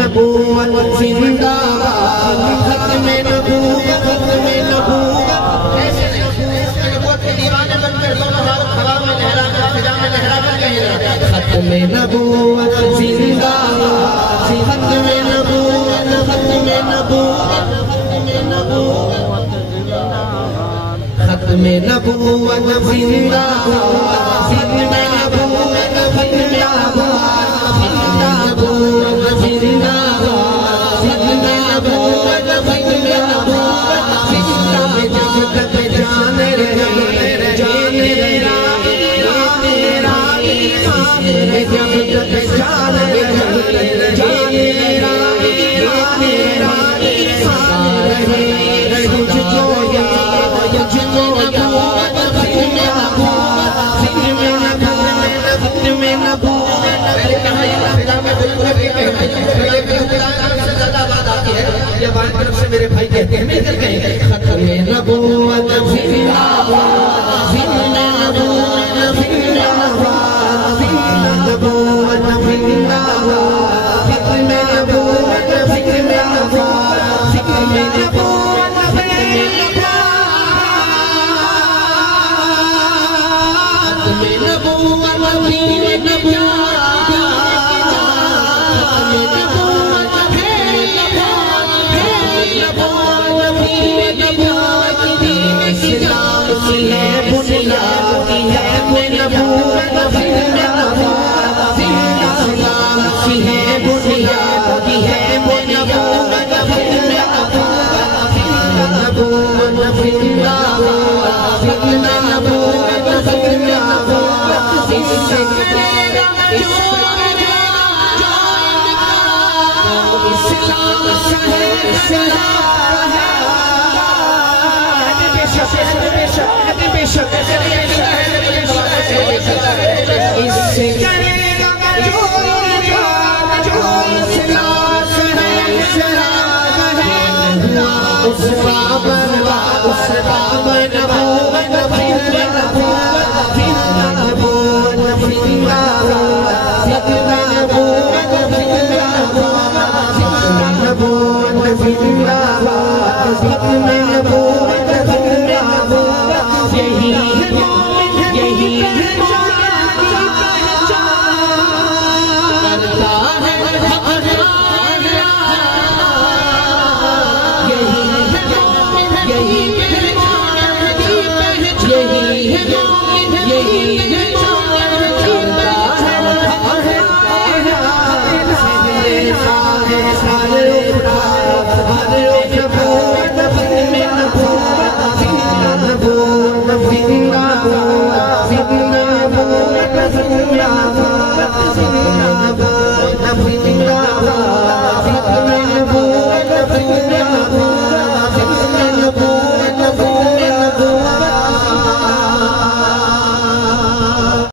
नबूवत जिंदाबाद, खत्म नबूवत, खत्म नबूवत। ऐसे नबूवत के दीवाने बनकर दोनों हाथ हवा में लहरा कर फिजा में लहरा कर कहना खत्म नबूवत जिंदाबाद, खत्म नबूवत, खत्म नबूवत, खत्म नबूवत जिंदाबाद, खत्म नबूवत जिंदाबाद, तरफ से मेरे भाई कहते हैं मिलकर कहेंगे खत्म नबूवत जिंदाबाद, जिंदाबाद, जिंदाबाद, नबूवत जिंदाबाद, खत्म नबूवत जिंदाबाद, खत्म नबूवत जिंदाबाद,